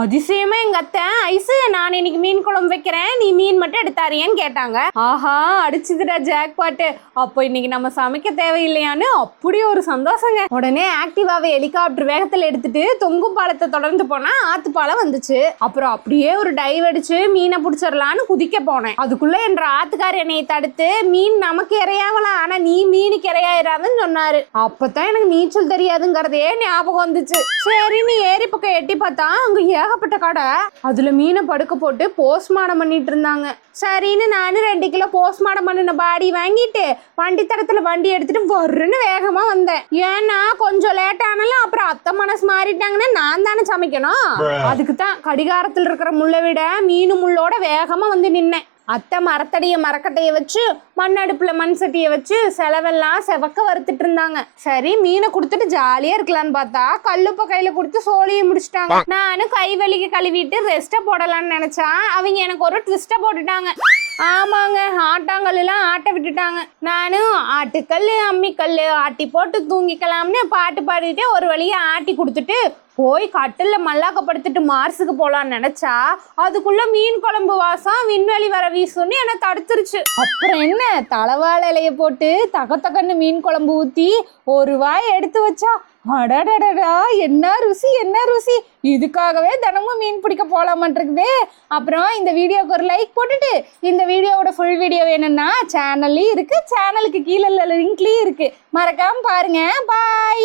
அதிசயமா எங்க அத்தை ஐசு நான் இன்னைக்கு மீன் குழம்பு வைக்கிறேன், நீ மீன் மட்டும் எடுத்தாரியேன்னு கேட்டாங்க. ஆஹா அடிச்சுதுடா ஜாக் பாட்டு. அப்போ இன்னைக்கு நம்ம சமைக்க தேவையில்லையான்னு அப்படி ஒரு சந்தோஷங்க. உடனே ஆக்டிவாவை ஹெலிகாப்டர் வேகத்துல எடுத்துட்டு தொங்கும் பாலத்தை தொடர்ந்து போனா ஆத்து பாலம் வந்துச்சு. அப்புறம் அப்படியே ஒரு டைவ் அடிச்சு மீனை பிடிச்சிடலான்னு குதிக்க போனேன். அதுக்குள்ள என்ற ஆத்துக்கார் என்னையை தடுத்து மீன் நமக்கு இறையாவலாம், ஆனா நீ மீனுக்கு இறையாயிராதுன்னு சொன்னாரு. அப்பதான் எனக்கு நீச்சல் தெரியாதுங்கிறதே ஞாபகம் வந்துச்சு. சரி நீ ஏரி பக்கம் எட்டி பார்த்தா அங்க ஏகப்பட்ட கடை. அதுல மீனை படுக்க போட்டு போஸ்ட்மார்டம் பண்ணிட்டு இருந்தாங்க. சரின்னு நானும் 2 கிலோ போஸ்ட்மார்டம் பண்ணின பாடி வாங்கிட்டு வண்டி தடத்துல வண்டி எடுத்துட்டு வருன்னு வேகமா வந்தேன். ஏன்னா கொஞ்சம் லேட் ஆனாலும் அப்புறம் அத்தை மனசு மாறிட்டாங்கன்னா நான் தானே சமைக்கணும். அதுக்கு தான் கடிகாரத்தில் இருக்கிற முள்ளை விட மீன் முள்ளோட வேகமா வந்து நின்னேன். அத்தை மரக்கட்டைய வச்சு மண்ணடுப்புல மண் சட்டியை வச்சு செலவெல்லாம் செவக்க வறுத்துட்டு இருந்தாங்க. சரி மீனை கொடுத்துட்டு ஜாலியா இருக்கலான்னு பார்த்தா கல்லுப்ப கையில கொடுத்து சோழியை முடிச்சிட்டாங்க. நானும் கை வலிக்கு கழுவிட்டு ரெஸ்ட போடலான்னு நினைச்சா அவங்க எனக்கு ஒரு ட்விஸ்ட போட்டுட்டாங்க. ஆமாங்க, ஆட்டாங்கல் எல்லாம் ஆட்ட விட்டுட்டாங்க. நானும் ஆட்டுக்கல் அம்மிக்கல் ஆட்டி போட்டு தூங்கிக்கலாம்னு பாட்டு பாடிட்டு ஒரு வழியா ஆட்டி கொடுத்துட்டு போய் கட்டில்ல மல்லாக்கப்படுத்திட்டு மார்ஸுக்கு போலான்னு நினைச்சா அதுக்குள்ள மீன் குழம்பு வாசம் விண்வெளி வர வீசுன்னு என்ன தடுத்துருச்சு. அப்புறம் என்ன தலவாழை இலைய போட்டு தகத்தகன்னு மீன் குழம்பு ஊத்தி ஒரு வாய் எடுத்து வச்சா அடடடடா என்ன ருசி என்ன ருசி. இதுக்காகவே தினமும் மீன் பிடிக்க போலாமான்ருக்குதே. அப்புறம் இந்த வீடியோக்கு ஒரு லைக் போட்டுட்டு இந்த வீடியோவோட ஃபுல் வீடியோ வேணும்னா சேனல்லையும் இருக்கு, சேனலுக்கு கீழே லிங்க்லயும் இருக்கு, மறக்காம பாருங்க. பாய்.